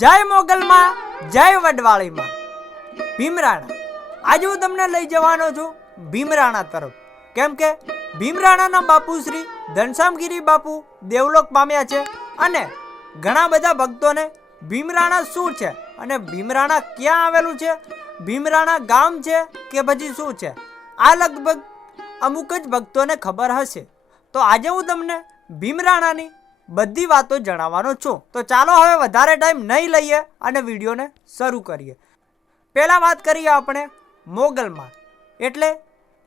જય મોગલમાં, જય વડવાળીમાં। ભીમરાણા આજે હું તમને લઈ જવાનો છું ભીમરાણા તરફ, કેમ કે ભીમરાણાના બાપુ શ્રી ઘનશ્યામગીરી બાપુ દેવલોક પામ્યા છે અને ઘણા બધા ભક્તોને ભીમરાણા શું છે અને ભીમરાણા ક્યાં આવેલું છે, ભીમરાણા ગામ છે કે પછી શું છે, આ લગભગ અમુક જ ભક્તોને ખબર હશે। તો આજે હું તમને ભીમરાણાની બધી વાતો જણાવવાનો છું। તો ચાલો હવે વધારે ટાઈમ નહીં લઈએ અને વિડીયોને શરૂ કરીએ। પહેલાં વાત કરીએ આપણે મોગલમાં, એટલે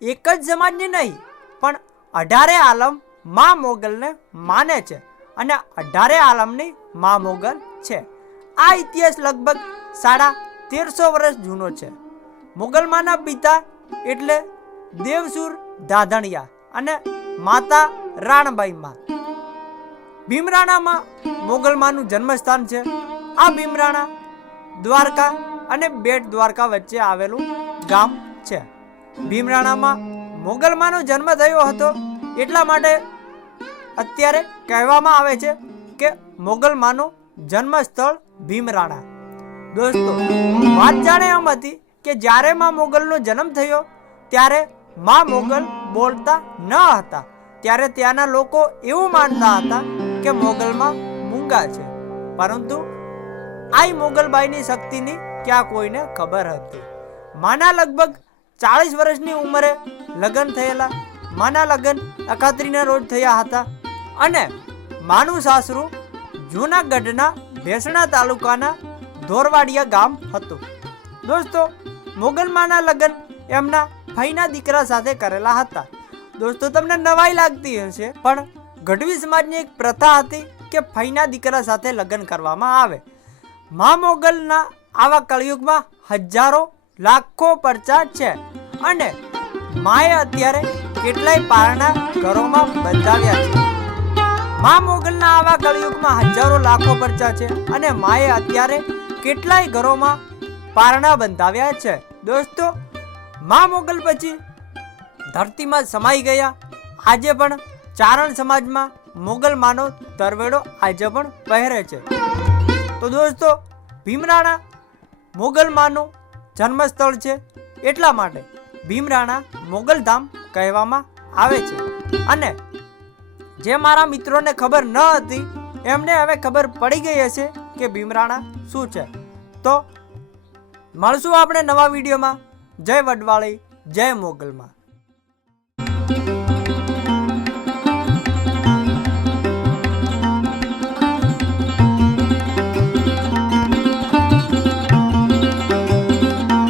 એક જ સમાજની નહીં પણ 18 આલમ મા મોગલને માને છે અને 18 આલમની મા મોગલ છે। આ ઇતિહાસ લગભગ 1350 વર્ષ જૂનો છે। મોગલમાના પિતા એટલે દેવસુર ધાધણિયા અને માતા રાણબાઈમાં। ભીમરાણામાં મોગલમાનું જન્મસ્થાન છે। આ ભીમરાણા દ્વારકા અને બેટ દ્વારકા વચ્ચે આવેલું ગામ છે। ભીમરાણામાં મોગલમાનો જન્મ થયો હતો એટલા માટે અત્યારે કહેવામાં આવે છે કે મોગલમાનું જન્મસ્થળ ભીમરાણા। દોસ્તો, વાત જાણે એમ હતી કે જ્યારે માં મોગલનો જન્મ થયો ત્યારે માં મોગલ બોલતા ન હતા, ત્યારે ત્યાંના લોકો એવું માનતા હતા કે મોગલમાં મૂંગા છે, પરંતુ આ મોગલબાઈની શક્તિની ક્યાં કોઈને ખબર હતી। માના લગભગ 40 વર્ષની ઉંમરે લગ્ન થયેલા। માના લગ્ન અખાત્રીના રોજ થયા હતા અને માનું સાસરું જૂનાગઢના ભેસણા તાલુકાના ધોરવાડિયા ગામ હતું। દોસ્તો, મોગલમાના લગ્ન એમના ફઈના દીકરા સાથે કરેલા હતા। દોસ્તો, તમને નવાઈ લાગતી હશે, પણ ગઢવી સમાજની એક પ્રથા હતી કે ફઈના દીકરા સાથે લગ્ન કરવામાં આવે। મા મોગલના આવા કળિયુગમાં હજારો લાખો પરચા છે અને માએ અત્યારે કેટલાય પારણા ઘરોમાં બંધાવ્યા છે। મા મોગલના આવા કળિયુગમાં હજારો લાખો પરચા છે અને માએ અત્યારે કેટલાય ઘરોમાં પારણા બંધાવ્યા છે। દોસ્તો, મા મોગલ પછી ધરતીમાં સમાઈ ગયા। આજે પણ ચારણ સમાજમાં મોગલમાનો તરવેડો આજે પણ પહેરે છે। તો દોસ્તો, ભીમરાણા મોગલમાનું જન્મસ્થળ છે એટલા માટે ભીમરાણા મોગલધામ કહેવામાં આવે છે। અને જે મારા મિત્રોને ખબર ન હતી એમને હવે ખબર પડી ગઈ હશે કે ભીમરાણા શું છે। તો મળશું આપણે નવા વિડીયોમાં। જય વડવાળી, જય મોગલમાં।